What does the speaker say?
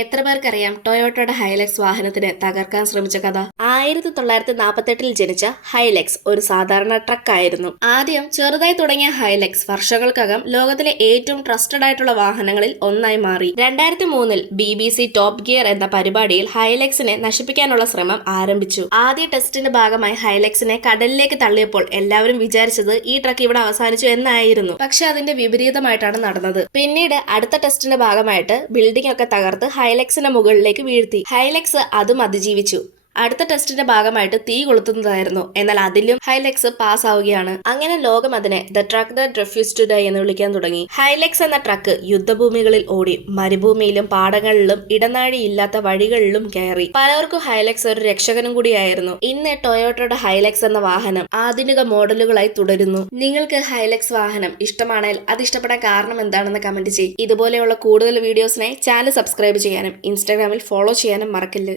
എത്ര പേർക്കറിയാം ടൊയോട്ടയുടെ ഹൈലക്സ് വാഹനത്തിനെ തകർക്കാൻ ശ്രമിച്ച കഥ? 1948 ജനിച്ച ഹൈലക്സ് ഒരു സാധാരണ ട്രക്കായിരുന്നു. ആദ്യം ചെറുതായി തുടങ്ങിയ ഹൈലക്സ് വർഷങ്ങൾക്കകം ലോകത്തിലെ ഏറ്റവും ട്രസ്റ്റഡ് ആയിട്ടുള്ള വാഹനങ്ങളിൽ ഒന്നായി മാറി. 2003 BBC ടോപ്പ് ഗിയർ എന്ന പരിപാടിയിൽ ഹൈലക്സിനെ നശിപ്പിക്കാനുള്ള ശ്രമം ആരംഭിച്ചു. ആദ്യ ടെസ്റ്റിന്റെ ഭാഗമായി ഹൈലക്സിനെ കടലിലേക്ക് തള്ളിയപ്പോൾ എല്ലാവരും വിചാരിച്ചത് ഈ ട്രക്ക് ഇവിടെ അവസാനിച്ചു എന്നായിരുന്നു. പക്ഷെ അതിന്റെ വിപരീതമായിട്ടാണ് നടന്നത്. പിന്നീട് അടുത്ത ടെസ്റ്റിന്റെ ഭാഗമായിട്ട് ബിൽഡിംഗ് ഒക്കെ തകർത്ത് ഹൈലക്സിന്റെ മുകളിലേക്ക് വീഴ്ത്തി. ഹൈലക്സ് അതും അതിജീവിച്ചു. അടുത്ത ടെസ്റ്റിന്റെ ഭാഗമായിട്ട് തീ കൊളുത്തുന്നതായിരുന്നു. എന്നാൽ അതിലും ഹൈലക്സ് പാസ് ആവുകയാണ്. അങ്ങനെ ലോകം അതിനെ the truck that refused to die എന്ന് വിളിക്കാൻ തുടങ്ങി. ഹൈലക്സ് എന്ന ട്രക്ക് യുദ്ധഭൂമികളിൽ ഓടി, മരുഭൂമിയിലും പാടങ്ങളിലും ഇടനാഴിയില്ലാത്ത വഴികളിലും കയറി. പലർക്കും ഹൈലക്സ് ഒരു രക്ഷകനും കൂടിയായിരുന്നു. ഇന്ന് ടൊയോട്ടയുടെ ഹൈലക്സ് എന്ന വാഹനം ആധുനിക മോഡലുകളായി തുടരുന്നു. നിങ്ങൾക്ക് ഹൈലക്സ് വാഹനം ഇഷ്ടമാണെങ്കിൽ അത് ഇഷ്ടപ്പെടാൻ കാരണം എന്താണെന്ന് കമന്റ് ചെയ്യും. ഇതുപോലെയുള്ള കൂടുതൽ വീഡിയോസിനായി ചാനൽ സബ്സ്ക്രൈബ് ചെയ്യാനും ഇൻസ്റ്റാഗ്രാമിൽ ഫോളോ ചെയ്യാനും മറക്കല്ല്.